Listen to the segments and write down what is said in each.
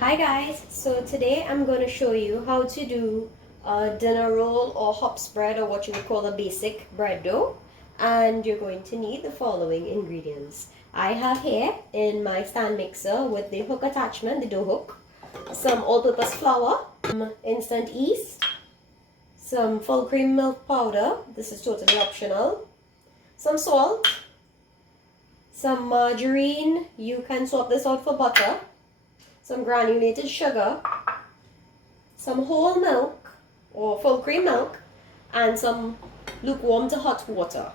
Hi guys, so today I'm going to show you how to do a dinner roll or hops bread, or what you would call a basic bread dough. And you're going to need the following ingredients. I have here in my stand mixer with the hook attachment, the dough hook, some all-purpose flour, instant yeast, some full cream milk powder, this is totally optional, some salt, some margarine, you can swap this out for butter, some granulated sugar, some whole milk or full cream milk, and some lukewarm to hot water.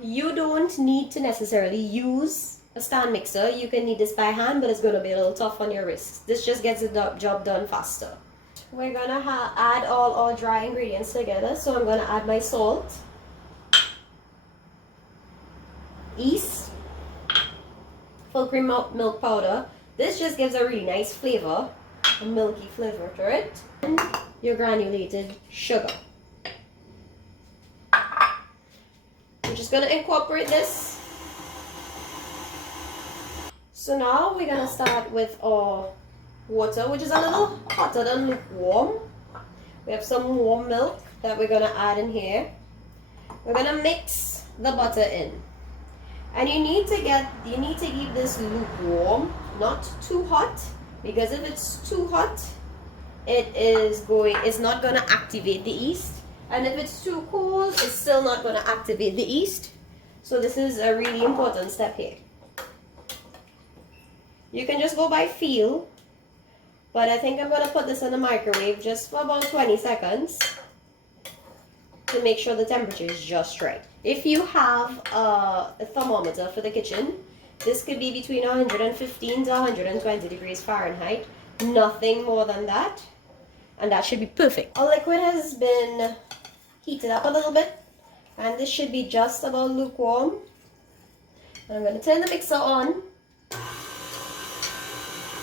You don't need to necessarily use a stand mixer. You can knead this by hand, but it's going to be a little tough on your wrists. This just gets the job done faster. We're going to add all our dry ingredients together. So I'm going to add my salt, yeast, full cream milk powder. This just gives a really nice flavor, a milky flavor to it. And your granulated sugar. I'm just going to incorporate this. So now we're going to start with our water, which is a little hotter than lukewarm. We have some warm milk that we're going to add in here. We're going to mix the butter in. And you need to keep this lukewarm, not too hot, because if it's too hot, it's not going to activate the yeast. And if it's too cold, it's still not going to activate the yeast. So this is a really important step here. You can just go by feel, but I think I'm going to put this in the microwave just for about 20 seconds to make sure the temperature is just right. If you have a thermometer for the kitchen, this could be between 115 to 120 degrees Fahrenheit, nothing more than that, and that should be perfect. Our liquid has been heated up a little bit, and this should be just about lukewarm. And I'm going to turn the mixer on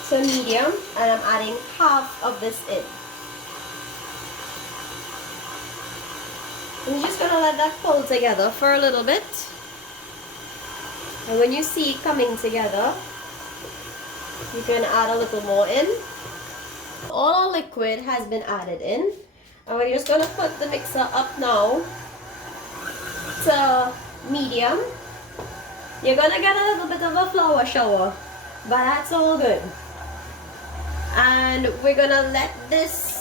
to medium, and I'm adding half of this in. I'm just going to let that pull together for a little bit. And when you see it coming together, you can add a little more in. All our liquid has been added in. And we're just going to put the mixer up now to medium. You're going to get a little bit of a flour shower, but that's all good. And we're going to let this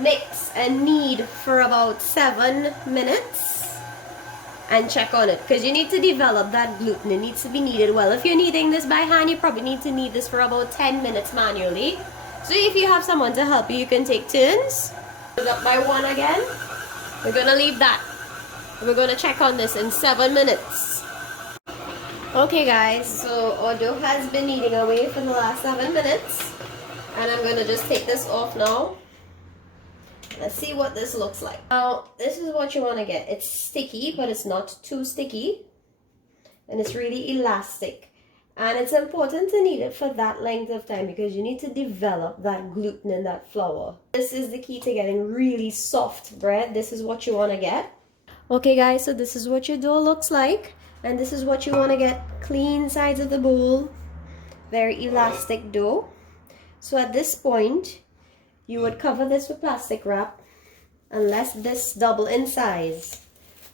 mix and knead for about 7 minutes and check on it, because you need to develop that gluten. It needs to be kneaded well. If you're kneading this by hand, you probably need to knead this for about 10 minutes manually. So if you have someone to help you, you can take turns. Up by one again. We're gonna leave that. We're gonna check on this in 7 minutes. Okay guys, so our dough has been kneading away for the last 7 minutes, and I'm gonna just take this off now. Let's see what this looks like. Now, this is what you want to get. It's sticky, but it's not too sticky. And it's really elastic. And it's important to knead it for that length of time, because you need to develop that gluten in that flour. This is the key to getting really soft bread. This is what you want to get. Okay guys, so this is what your dough looks like. And this is what you want to get. Clean sides of the bowl. Very elastic dough. So at this point, you would cover this with plastic wrap and let this double in size,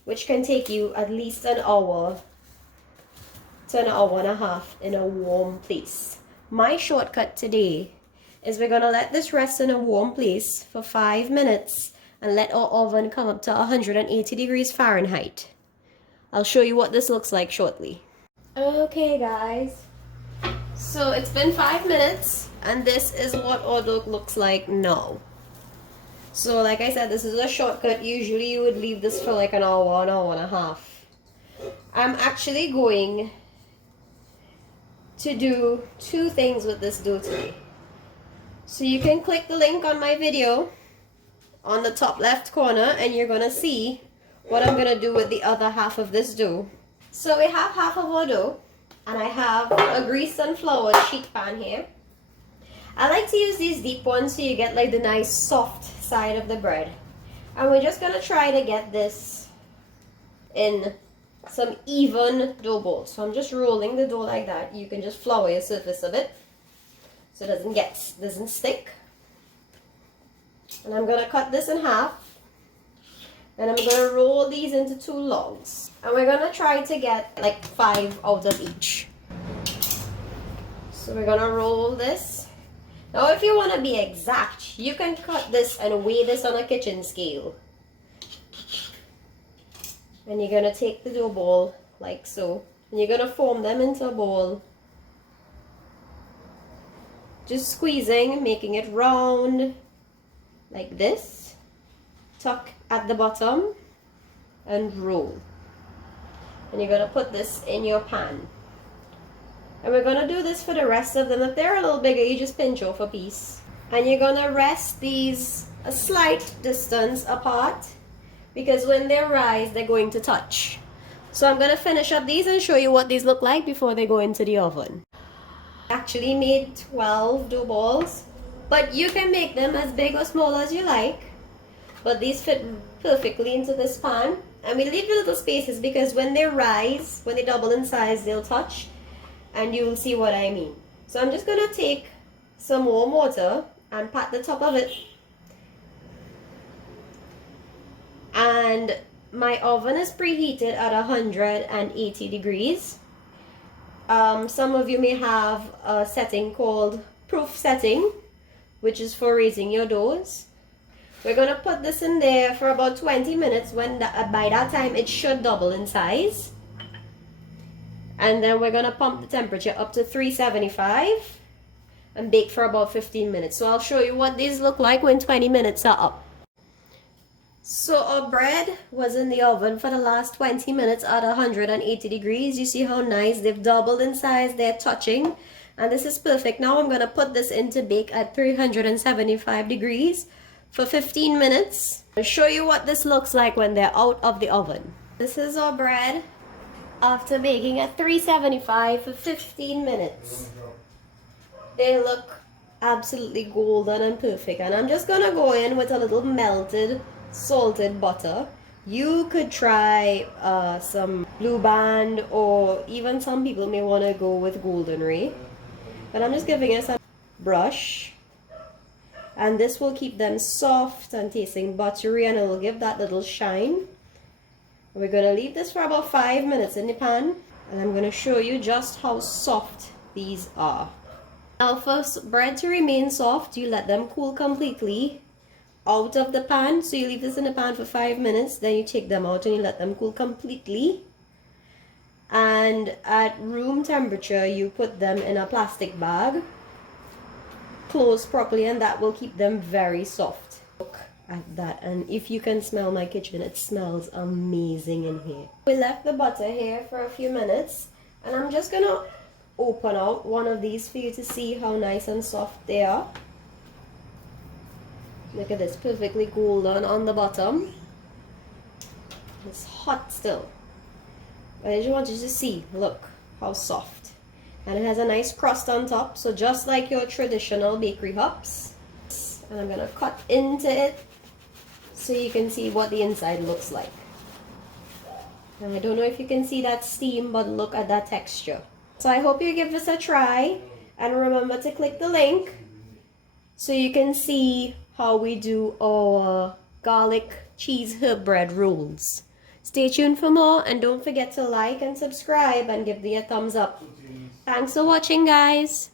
which can take you at least an hour to an hour and a half in a warm place. My shortcut today is we're going to let this rest in a warm place for 5 minutes and let our oven come up to 180 degrees Fahrenheit. I'll show you what this looks like shortly. Okay guys, so it's been 5 minutes. And this is what our dough looks like now. So like I said, this is a shortcut. Usually you would leave this for like an hour and a half. I'm actually going to do 2 things with this dough today. So you can click the link on my video on the top left corner, and you're going to see what I'm going to do with the other half of this dough. So we have half of our dough, and I have a greased and floured sheet pan here. I like to use these deep ones so you get like the nice soft side of the bread. And we're just going to try to get this in some even dough balls. So I'm just rolling the dough like that. You can just flour your surface of it. so it doesn't stick. And I'm gonna cut this in half, and I'm gonna roll these into 2 logs, and we're gonna try to get like 5 out of each. So we're gonna roll this. Now if you want to be exact, you can cut this and weigh this on a kitchen scale. And you're gonna take the dough ball like so, and you're gonna form them into a ball. Just squeezing, making it round like this. Tuck at the bottom and roll. And you're gonna put this in your pan. And we're gonna do this for the rest of them. If they're a little bigger, you just pinch off a piece. And you're gonna rest these a slight distance apart, because when they rise, they're going to touch. So I'm gonna finish up these and show you what these look like before they go into the oven. I actually made 12 dough balls, but you can make them as big or small as you like. But these fit perfectly into this pan. And we leave the little spaces because when they rise, when they double in size, they'll touch. And you will see what I mean. So I'm just going to take some warm water and pat the top of it. And my oven is preheated at 180 degrees. Some of you may have a setting called proof setting, which is for raising your doughs. We're going to put this in there for about 20 minutes. By that time it should double in size. And then we're going to pump the temperature up to 375 and bake for about 15 minutes. So I'll show you what these look like when 20 minutes are up. So our bread was in the oven for the last 20 minutes at 180 degrees. You see how nice they've doubled in size, they're touching. And this is perfect. Now I'm going to put this in to bake at 375 degrees for 15 minutes. I'll show you what this looks like when they're out of the oven. This is our bread after baking at 375 for 15 minutes. They look absolutely golden and perfect. And I'm just gonna go in with a little melted salted butter. You could try some Blue Band, or even some people may want to go with Golden Ray. But I'm just giving us a brush. And this will keep them soft and tasting buttery, and it will give that little shine. We're going to leave this for about 5 minutes in the pan, and I'm going to show you just how soft these are. Now for bread to remain soft, you let them cool completely out of the pan. So you leave this in the pan for 5 minutes, then you take them out and you let them cool completely. And at room temperature, you put them in a plastic bag, close properly, and that will keep them very soft. Look at that, and if you can smell my kitchen, it smells amazing in here. We left the butter here for a few minutes, and I'm just gonna open out one of these for you to see how nice and soft they are. Look at this, perfectly golden on the bottom. It's hot still, but I just want you to see, look how soft. And it has a nice crust on top, so just like your traditional bakery hops. And I'm gonna cut into it so you can see what the inside looks like. And I don't know if you can see that steam, but look at that texture. So I hope you give this a try, and remember to click the link so you can see how we do our garlic cheese herb bread rolls. Stay tuned for more, and don't forget to like and subscribe and give me a thumbs up. Thanks for watching, guys.